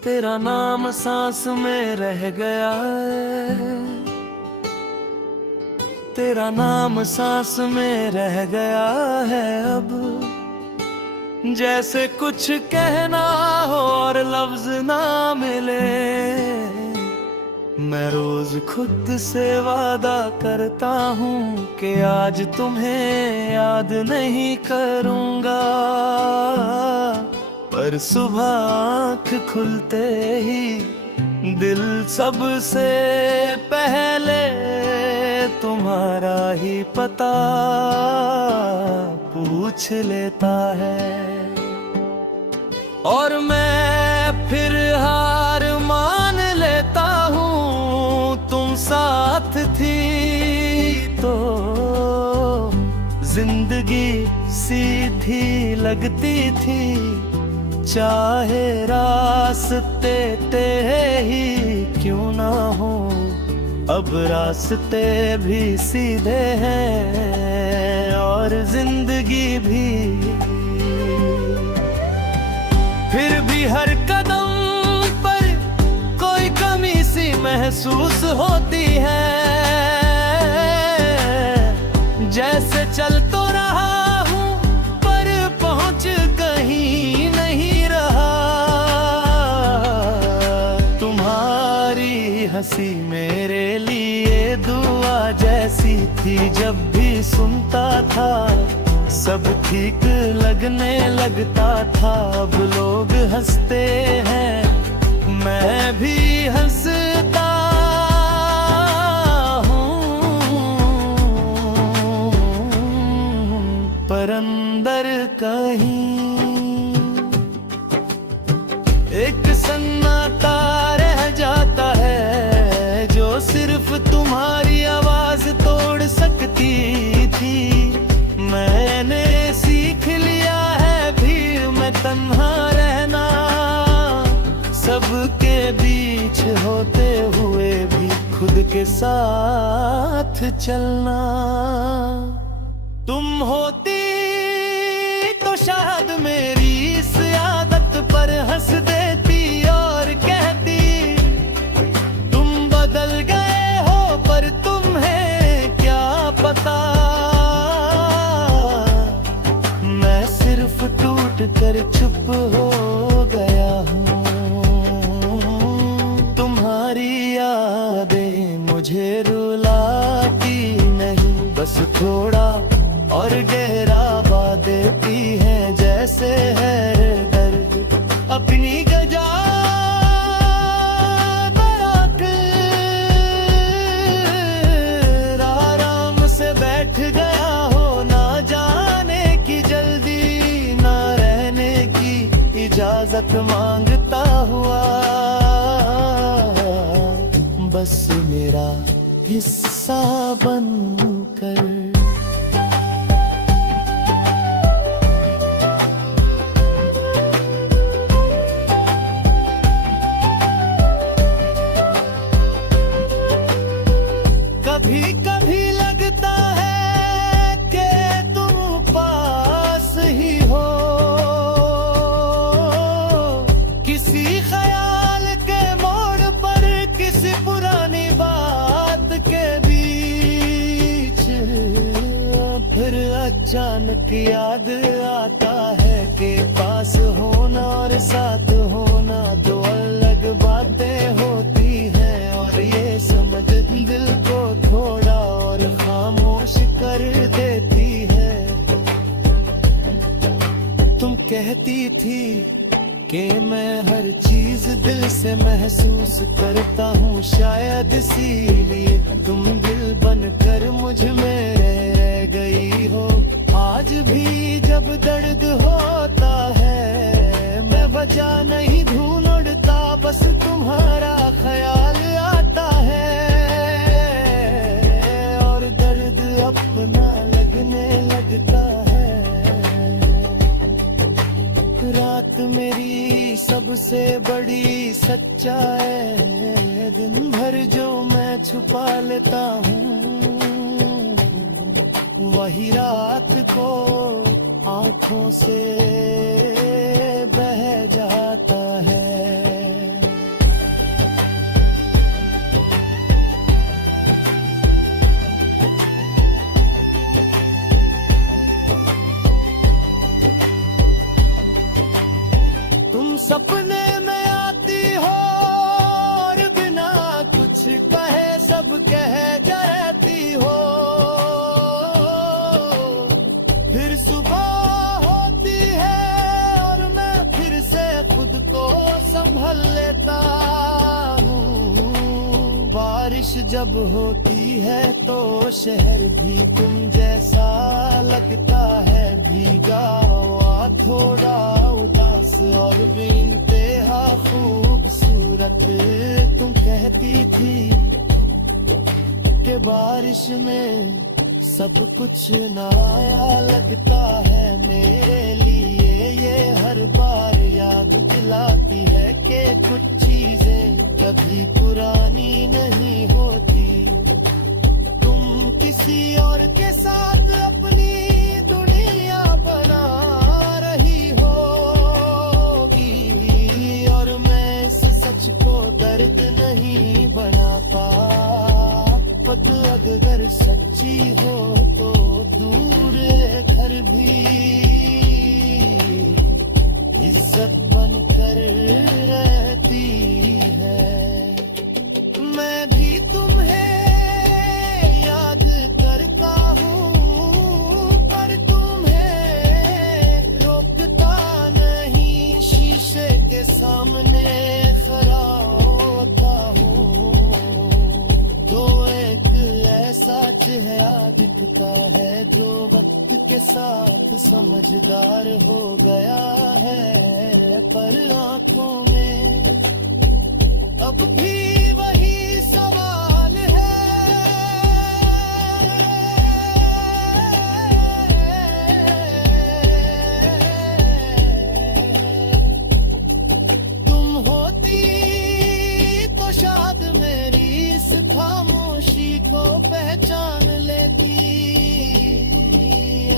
तेरा नाम सांस में रह गया है, तेरा नाम सांस में रह गया है अब। जैसे कुछ कहना हो और लफ्ज ना मिले, मैं रोज खुद से वादा करता हूँ कि आज तुम्हें याद नहीं करूँगा। पर सुबह आँख खुलते ही दिल सबसे पहले तुम्हारा ही पता पूछ लेता है। और मैं फिर हार मान लेता हूँ, तुम साथ थी तो जिंदगी सीधी लगती थी। चाहे रास्ते तेरे ही क्यों ना हो, अब रास्ते भी सीधे हैं और जिंदगी भी। फिर भी हर कदम पर कोई कमी सी महसूस होती है। जैसे चल तो रहा हूँ पर पहुँच कहीं नहीं रहा। तुम्हारी हंसी मेरे लिए दुआ जैसी थी, जब भी सुनता था सब ठीक लगने लगता था। अब लोग हंसते हैं मैं भी हंसता हूँ, पर अंदर कहीं एक सन्नाटा रह जाता है, जो सिर्फ तुम्हारी आवाज तोड़ सकती थी। मैंने सीख लिया है भी मैं तन्हा रहना, सबके बीच होते हुए भी खुद के साथ चलना। तुम होती तो शायद मेरी इस आदत पर हंस देती और कहती तुम बदल गए हो, पर तुम्हें क्या पता। टूट कर चुप हो गया हूँ, तुम्हारी यादें मुझे रुलाती नहीं, बस थोड़ा और गहरा बा देती हैं। जैसे है दर्द अपनी गजा आराम से बैठ गया हो, ना जाने की जल्दी इजाजत मांगता हुआ। बस मेरा हिस्सा बनकर। कभी कभी लगता है कि तुम पास ही हो, किसी ख्याल के मोड़ पर, किसी पुरानी बात के बीच। फिर अचानक याद आता है कि पास होना और साथ होना दो अलग बातें होती हैं। और ये समझ दिल को थोड़ा और खामोश कर देती है। तुम कहती थी कि मैं हर चीज दिल से महसूस करता हूँ, शायद इसीलिए तुम दिल बनकर मुझ में रह गई हो। आज भी जब दर्द होता है मैं वजह नहीं ढूंढता, बस तुम्हारा ख्याल आता है और दर्द अपना लगने लगता है। रात मेरी सबसे बड़ी सच्चाई, दिन भर जो मैं छुपा लेता हूँ वही रात को आँखों से बह जाता है। फिर सुबह होती है और मैं फिर से खुद को संभल लेता हूँ। बारिश जब होती है तो शहर भी तुम जैसा लगता है, भीगा हुआ थोड़ा उदास और बेइंतहा खूबसूरत। तुम कहती थी कि बारिश में सब कुछ नया लगता है मेरे लिए। ये हर बार याद दिलाती है कि कुछ चीजें कभी पुरानी नहीं होती। तुम किसी और के साथ अपनी दुनिया बना रही होगी और मैं इस सच को दर्द नहीं बना पाता। अगर सच्ची हो तो दूर घर भी इज्जत बनकर रहती है। मैं भी तुम्हें याद करता हूँ पर तुम्हें रोकता नहीं, शीशे के सामने खड़ा होता हूँ। तो एक ऐसा चेहरा दिखता है जो वक्त के साथ समझदार हो गया है, पर आंखों में अब भी वही सवाल है। तुम होती तो शायद मेरी इस खामोशी को पहचान लेती।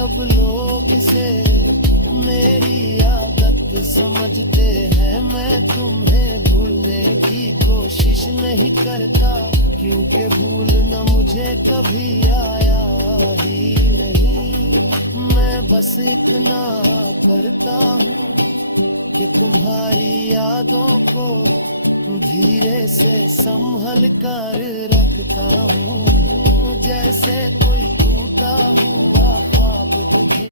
अब लोग इसे मेरी आदत समझते हैं, मैं तुम्हें भूलने की कोशिश नहीं करता, क्योंकि भूलना मुझे कभी आया ही नहीं। मैं बस इतना करता हूँ कि तुम्हारी यादों को धीरे से संभल कर रखता हूँ, जैसे कोई टूटा हुआ ख्वाब।